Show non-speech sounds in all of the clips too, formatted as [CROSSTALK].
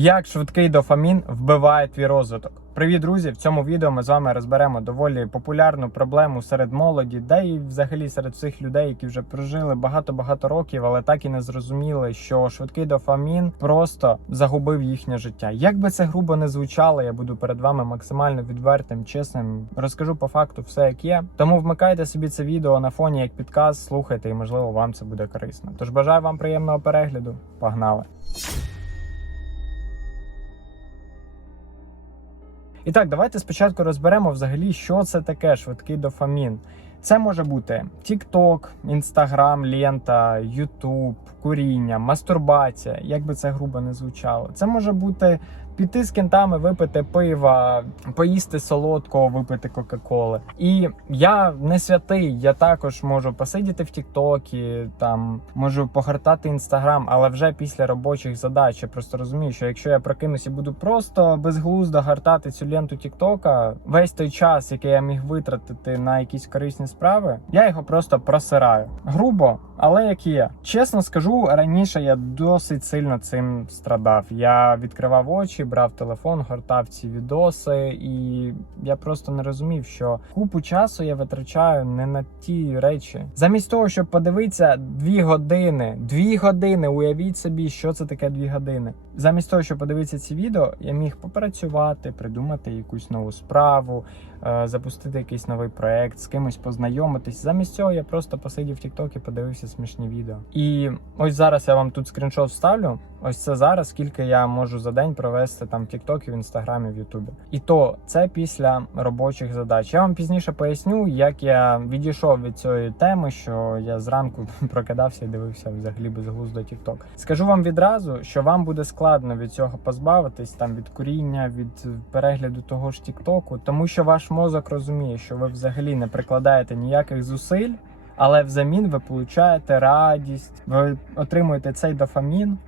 Як швидкий дофамін вбиває твій розвиток? Привіт, друзі! В цьому відео ми з вами розберемо доволі популярну проблему серед молоді, де і взагалі серед всіх людей, які вже прожили багато-багато років, але так і не зрозуміли, що швидкий дофамін просто загубив їхнє життя. Як би це грубо не звучало, я буду перед вами максимально відвертим, чесним. Розкажу по факту все, як є. Тому вмикайте собі це відео на фоні як підказ, слухайте, і можливо вам це буде корисно. Тож бажаю вам приємного перегляду. Погнали! І так, давайте спочатку розберемо взагалі, що це таке швидкий дофамін. Це може бути TikTok, Instagram, лента, YouTube, куріння, мастурбація, як би це грубо не звучало. Це може бути піти з кентами, випити пива, поїсти солодкого, випити Кока-Коли. І я не святий, я також можу посидіти в Тіктокі, там можу погортати інстаграм, але вже після робочих задач. Я просто розумію, що якщо я прокинусь і буду просто безглуздо гортати цю ленту Тіктока, весь той час, який я міг витратити на якісь корисні справи, я його просто просираю. Грубо, але як є. Чесно скажу, раніше я досить сильно цим страдав. Я відкривав очі, брав телефон, гортав ці відоси, і я просто не розумів, що купу часу я витрачаю не на ті речі. Замість того, щоб подивитися дві години, дві години, уявіть собі, що це таке дві години. Замість того, щоб подивитися ці відео, я міг попрацювати, придумати якусь нову справу, запустити якийсь новий проект, з кимось познайомитись. Замість цього я просто посидів в TikTok і подивився смішні відео. І ось зараз я вам тут скріншот вставлю. Ось це зараз, скільки я можу за день провести там в TikTok, в інстаграмі, в Ютубі. І то це після робочих задач. Я вам пізніше поясню, як я відійшов від цієї теми, що я зранку [LAUGHS] прокидався і дивився взагалі безглуздо TikTok. Скажу вам відразу, що вам буде складно від цього позбавитись, там від куріння, від перегляду того ж TikTok, тому що ваш мозок розуміє, що ви взагалі не прикладаєте ніяких зусиль. Але взамін ви получаєте радість, ви отримуєте цей дофамін,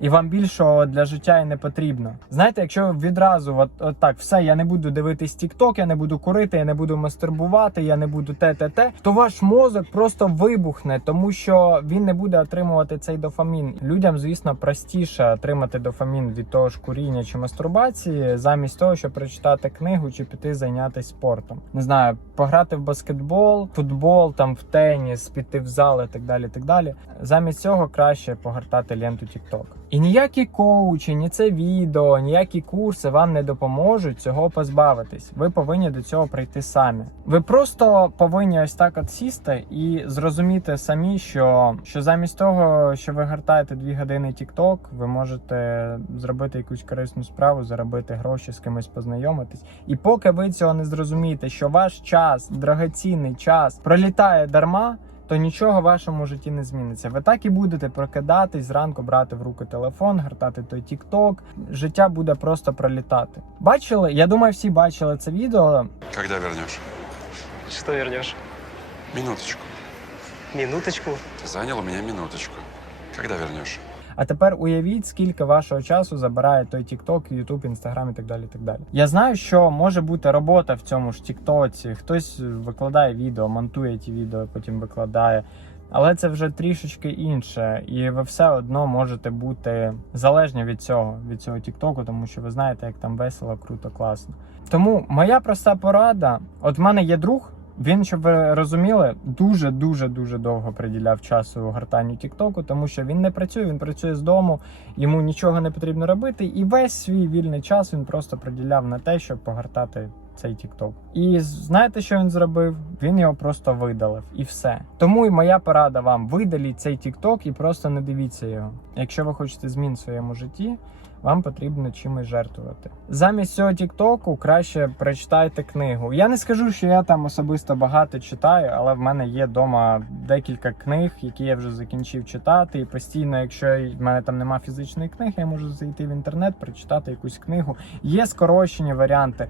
і вам більшого для життя і не потрібно. Знаєте, якщо відразу, от, от так, все, я не буду дивитись TikTok, я не буду курити, я не буду мастурбувати, я не буду те, те, те, то ваш мозок просто вибухне, тому що він не буде отримувати цей дофамін. Людям, звісно, простіше отримати дофамін від того ж куріння чи мастурбації, замість того, щоб прочитати книгу чи піти зайнятися спортом. Не знаю, пограти в баскетбол, футбол, там в теніс, піти в зал і так далі. так далі. Замість цього краще погортати ленту TikTok. І ніякі коучі, ні це відео, ніякі курси вам не допоможуть цього позбавитись. Ви повинні до цього прийти самі. Ви просто повинні ось так от сісти і зрозуміти самі, що, що замість того, що ви гортаєте дві години TikTok, ви можете зробити якусь корисну справу, заробити гроші, з кимось познайомитись. І поки ви цього не зрозумієте, що ваш час, дорогоцінний час, пролітає дарма то нічого в вашому житті не зміниться. Ви так і будете прокидатись зранку, брати в руки телефон, гортати той Тікток. Життя буде просто пролітати. Бачили? Я думаю, всі бачили це відео. Когда вернеш? Що вернеш? Минуточку. Минуточку. У меня минуточку. Когда вернешь? А тепер уявіть, скільки вашого часу забирає той TikTok, YouTube, Instagram і так далі. і так далі. Я знаю, що може бути робота в цьому ж TikTok. Хтось викладає відео, монтує ті відео, потім викладає. Але це вже трішечки інше, і ви все одно можете бути залежні від цього, від цього Тіктоку, тому що ви знаєте, як там весело, круто, класно. Тому моя проста порада: от в мене є друг. Він, щоб ви розуміли, дуже дуже дуже довго приділяв часу гортанню Тіктоку, тому що він не працює, він працює з дому, йому нічого не потрібно робити, і весь свій вільний час він просто приділяв на те, щоб погортати цей Тікток. І знаєте, що він зробив? Він його просто видалив і все. Тому і моя порада вам: видаліть цей Тікток і просто не дивіться його. Якщо ви хочете змін в своєму житті. Вам потрібно чимось жертвувати. Замість цього Тіктоку краще прочитайте книгу. Я не скажу, що я там особисто багато читаю, але в мене є вдома декілька книг, які я вже закінчив читати. І постійно, якщо в мене там нема фізичної книги, я можу зайти в інтернет, прочитати якусь книгу. Є скорочені варіанти.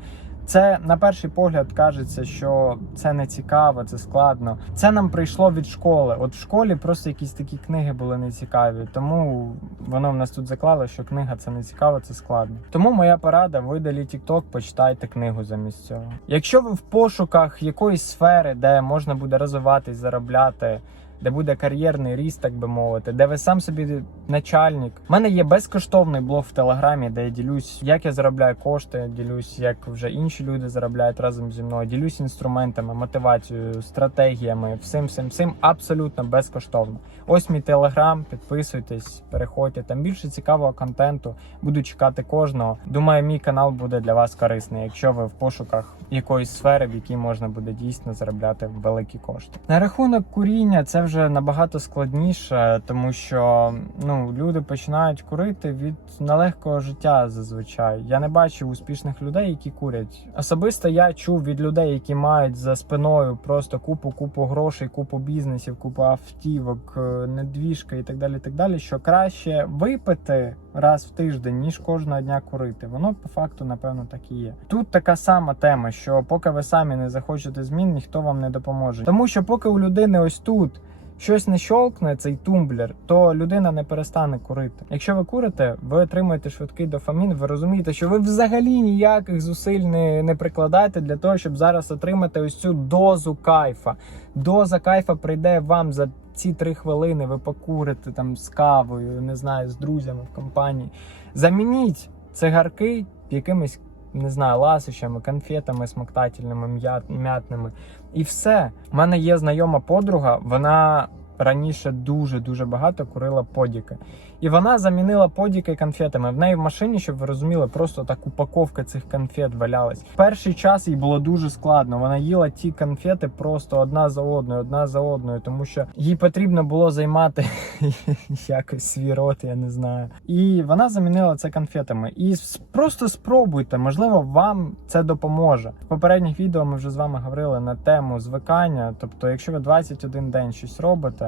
Це на перший погляд кажеться, що це не цікаво, це складно. Це нам прийшло від школи. От в школі просто якісь такі книги були нецікаві. Тому воно в нас тут заклало, що книга це не цікаво, це складно. Тому моя порада: видаліть TikTok, почитайте книгу замість цього. Якщо ви в пошуках якоїсь сфери, де можна буде розвиватись, заробляти. Де буде кар'єрний ріст, так би мовити, де ви сам собі начальник. У мене є безкоштовний блог в Телеграмі, де я ділюсь, як я заробляю кошти, ділюсь, як вже інші люди заробляють разом зі мною. Ділюсь інструментами, мотивацією, стратегіями, всім, всім, всім абсолютно безкоштовно. Ось мій телеграм, підписуйтесь, переходьте. Там більше цікавого контенту. Буду чекати кожного. Думаю, мій канал буде для вас корисний, якщо ви в пошуках якоїсь сфери, в якій можна буде дійсно заробляти великі кошти. На рахунок куріння це вже набагато складніше, тому що ну люди починають курити від нелегкого життя зазвичай. Я не бачив успішних людей, які курять. Особисто я чув від людей, які мають за спиною просто купу купу грошей, купу бізнесів, купу автівок, е, недвіжка і так далі. Так далі, що краще випити раз в тиждень, ніж кожного дня курити. Воно по факту, напевно, так і є. Тут така сама тема, що поки ви самі не захочете змін, ніхто вам не допоможе. Тому що поки у людини ось тут. Щось не щолкне цей тумблер, то людина не перестане курити. Якщо ви курите, ви отримуєте швидкий дофамін. Ви розумієте, що ви взагалі ніяких зусиль не, не прикладаєте для того, щоб зараз отримати ось цю дозу кайфа. Доза кайфа прийде вам за ці три хвилини. Ви покурите там з кавою, не знаю, з друзями в компанії. Замініть цигарки якимись. Не знаю, ласощами, конфетами смоктательними, м'ят- м'ятними. І все. У мене є знайома подруга, вона раніше дуже дуже багато курила подіки. І вона замінила подіки конфетами. В неї в машині, щоб ви розуміли, просто так упаковка цих конфет валялась. Перший час їй було дуже складно. Вона їла ті конфети просто одна за одною, одна за одною, тому що їй потрібно було займати [LAUGHS] якось свій рот, я не знаю. І вона замінила це конфетами. І просто спробуйте, можливо, вам це допоможе. В попередніх відео ми вже з вами говорили на тему звикання. Тобто, якщо ви 21 день щось робите,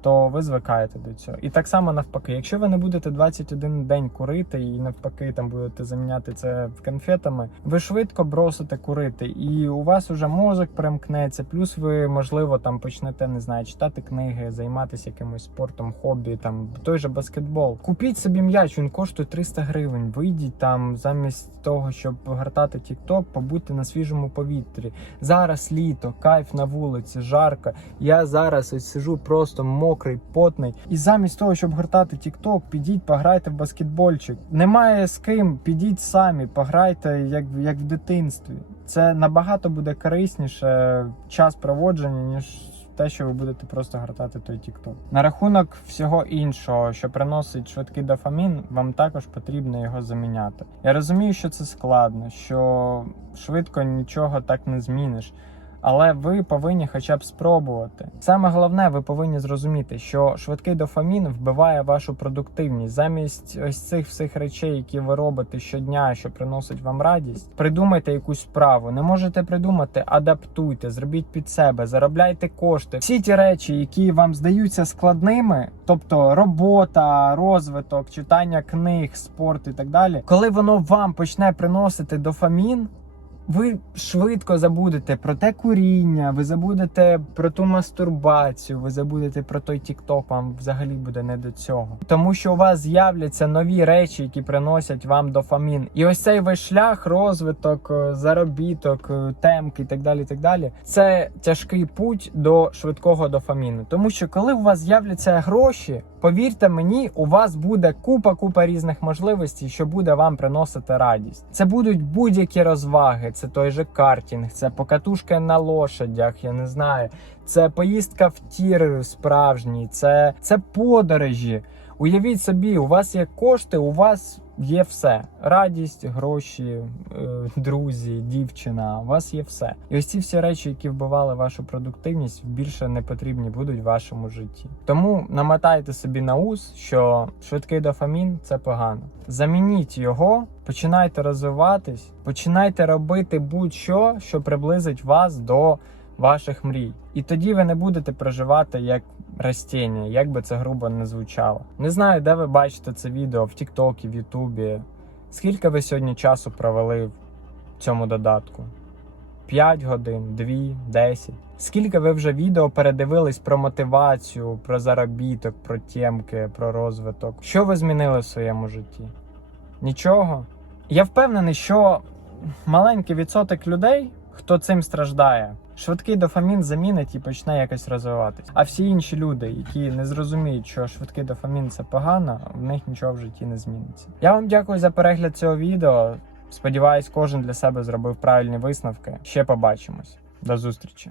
то ви звикаєте до цього. І так само навпаки, якщо ви не будете 21 день курити і навпаки там будете заміняти це конфетами, ви швидко бросите курити, і у вас уже мозок перемкнеться. Плюс ви, можливо, там почнете не знаю, читати книги, займатися якимось спортом, хобі, там той же баскетбол. Купіть собі м'яч, він коштує 300 гривень. Вийдіть там замість того, щоб гортати TikTok, побудьте на свіжому повітрі. Зараз літо, кайф на вулиці, жарко. Я зараз ось сижу просто мокрий, потний. І замість того, щоб гортати TikTok, підіть, пограйте в баскетбольчик. Немає з ким, підіть самі, пограйте як, як в дитинстві. Це набагато буде корисніше час проводження, ніж те, що ви будете просто гортати той TikTok. На рахунок всього іншого, що приносить швидкий дофамін, вам також потрібно його заміняти. Я розумію, що це складно, що швидко нічого так не зміниш. Але ви повинні хоча б спробувати. Саме головне, ви повинні зрозуміти, що швидкий дофамін вбиває вашу продуктивність. Замість ось цих всіх речей, які ви робите щодня, що приносить вам радість, придумайте якусь справу. Не можете придумати, адаптуйте, зробіть під себе, заробляйте кошти. Всі ті речі, які вам здаються складними, тобто робота, розвиток, читання книг, спорт і так далі, коли воно вам почне приносити дофамін. Ви швидко забудете про те куріння, ви забудете про ту мастурбацію, ви забудете про той тікток, вам взагалі буде не до цього. Тому що у вас з'являться нові речі, які приносять вам дофамін. І ось цей весь шлях, розвиток, е, заробіток, е, темки і так далі. і так далі. Це тяжкий путь до швидкого дофаміну. Тому що коли у вас з'являться гроші, повірте мені, у вас буде купа купа різних можливостей, що буде вам приносити радість. Це будуть будь-які розваги. Це той же картінг, це покатушка на лошадях, я не знаю. Це поїздка в тір справжній, це, це подорожі. Уявіть собі, у вас є кошти, у вас є все: радість, гроші, е, друзі, дівчина. У вас є все. І ось ці всі речі, які вбивали вашу продуктивність, більше не потрібні будуть в вашому житті. Тому намотайте собі на ус, що швидкий дофамін це погано. Замініть його, починайте розвиватись, починайте робити будь-що, що приблизить вас до ваших мрій. І тоді ви не будете проживати як растіння, як би це грубо не звучало. Не знаю, де ви бачите це відео в Тіктокі, в Ютубі. Скільки ви сьогодні часу провели в цьому додатку? 5 годин, 2, 10. Скільки ви вже відео передивились про мотивацію, про заробіток, про тємки, про розвиток? Що ви змінили в своєму житті? Нічого. Я впевнений, що маленький відсоток людей, хто цим страждає, Швидкий дофамін замінить і почне якось розвиватись. А всі інші люди, які не зрозуміють, що швидкий дофамін це погано, в них нічого в житті не зміниться. Я вам дякую за перегляд цього відео. Сподіваюсь, кожен для себе зробив правильні висновки. Ще побачимось. До зустрічі.